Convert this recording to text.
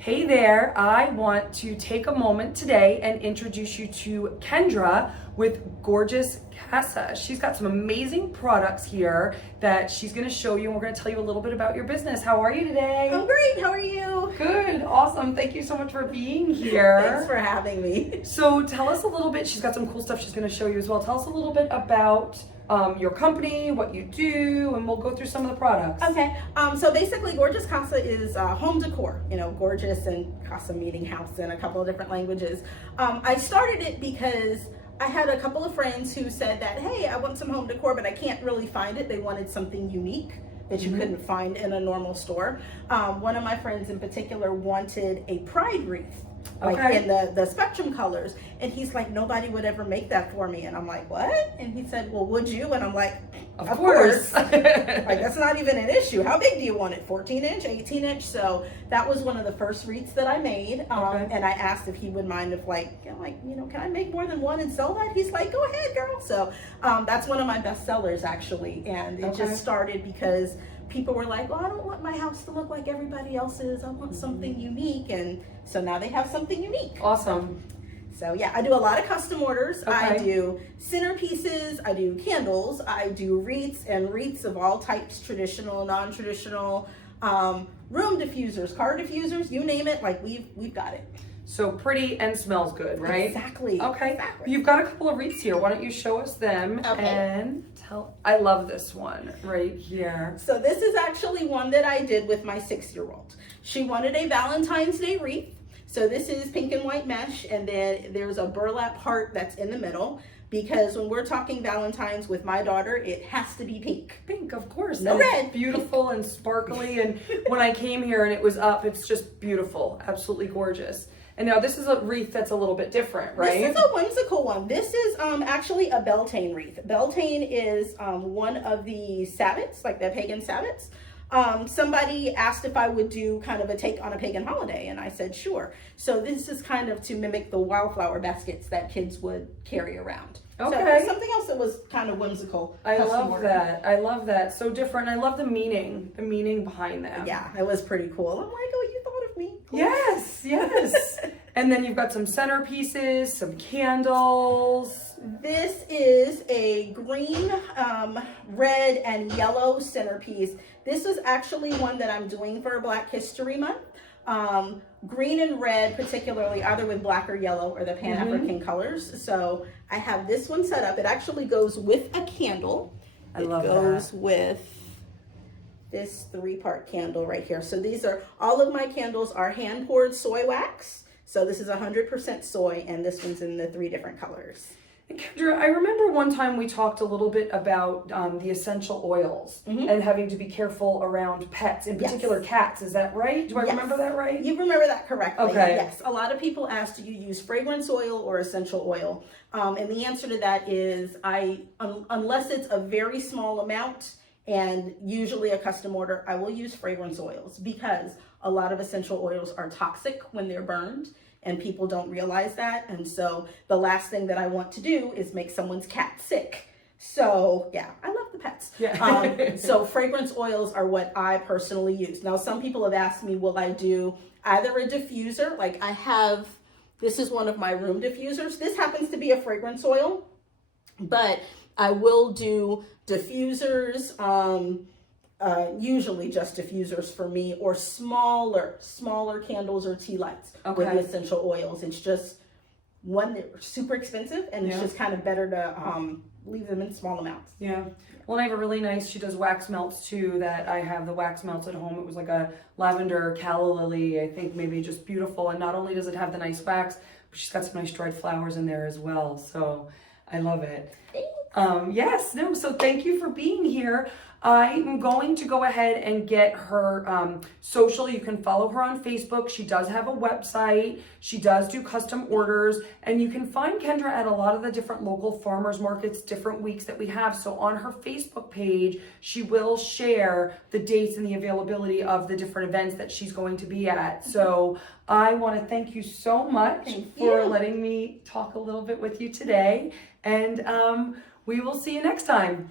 Hey there, I want to take a moment today and introduce you to Kendra with Gorgeous Casa. She's got some amazing products here that she's going to show you, and we're going to tell you a little bit about your business. How are you today? I'm great. How are you? Good. Awesome. Thank you so much for being here. Thanks for having me. So tell us a little bit, she's got some cool stuff she's going to show you as well. Tell us a little bit about your company, what you do, and we'll go through some of the products. Okay. So basically, Gorgeous Casa is home decor. You know, gorgeous and casa meaning house in a couple of different languages. I started it because I had a couple of friends who said that, hey, I want some home decor, but I can't really find it. They wanted something unique that you couldn't find in a normal store. One of my friends in particular wanted a pride wreath, like in the spectrum colors. And he's like, nobody would ever make that for me. And I'm like, what? And he said, well, would you? And I'm like, of course. Like, that's not even an issue. How big do you want it? 14 inch, 18 inch? So that was one of the first wreaths that I made. And I asked if he would mind if can I make more than one and sell that? He's like, go ahead, girl. So that's one of my best sellers actually. And it just started because people were like, well, I don't want my house to look like everybody else's. I want something unique. And so now they have something unique. Awesome. So yeah, I do a lot of custom orders. I do centerpieces, I do candles, I do wreaths and wreaths of all types, traditional, non-traditional, room diffusers, car diffusers, you name it, like we've got it. So pretty and smells good, right? Exactly. Okay. Exactly. You've got a couple of wreaths here. Why don't you show us them and tell. I love this one right here. So this is actually one that I did with my 6-year-old. She wanted a Valentine's Day wreath. So this is pink and white mesh, and then there's a burlap heart that's in the middle, because when we're talking Valentine's with my daughter, it has to be pink. Pink, of course. No red. Beautiful and sparkly, and when I came here and it was up, it's just beautiful, absolutely gorgeous. And now this is a wreath that's a little bit different, right? This is a whimsical one. This is actually a Beltane wreath. Beltane is one of the sabbats, like the pagan sabbats. Somebody asked if I would do kind of a take on a pagan holiday, and I said sure. So this is kind of to mimic the wildflower baskets that kids would carry around. Okay. So something else that was kind of whimsical. I love that. I love that. So different. I love the meaning behind that. Yeah, it was pretty cool. I'm like, oh, you thought of me. Cool. Yes, yes. And then you've got some centerpieces, some candles. This is a green, red, and yellow centerpiece. This is actually one that I'm doing for Black History Month. Green and red, particularly, either with black or yellow, are the Pan-African colors. So I have this one set up. It actually goes with a candle. I love that. It goes with this 3-part candle right here. So these are, all of my candles are hand-poured soy wax. So this is 100% soy, and this one's in the 3 different colors. And Kendra, I remember one time we talked a little bit about the essential oils and having to be careful around pets, in particular cats. Is that right? Do I remember that right? You remember that correctly. Okay. Yes. A lot of people ask, do you use fragrance oil or essential oil? And the answer to that is, unless it's a very small amount and usually a custom order, I will use fragrance oils, because a lot of essential oils are toxic when they're burned. And people don't realize that. And so the last thing that I want to do is make someone's cat sick. So yeah, I love the pets. Yeah. So fragrance oils are what I personally use. Now, some people have asked me, will I do either a diffuser? Like I have, this is one of my room diffusers. This happens to be a fragrance oil, but I will do diffusers, usually just diffusers for me, or smaller candles or tea lights with the essential oils. It's just, one, they're super expensive, and it's just kind of better to leave them in small amounts. Yeah. Well, I have a really nice, she does wax melts too, that I have the wax melts at home. It was like a lavender calla lily, I think, maybe, just beautiful. And not only does it have the nice wax, but she's got some nice dried flowers in there as well. So I love it. So thank you for being here. I'm going to go ahead and get her social. You can follow her on Facebook. She does have a website. She does do custom orders, and you can find Kendra at a lot of the different local farmers markets, different weeks that we have. So on her Facebook page, she will share the dates and the availability of the different events that she's going to be at. So I want to thank you so much for letting me talk a little bit with you today, and we will see you next time.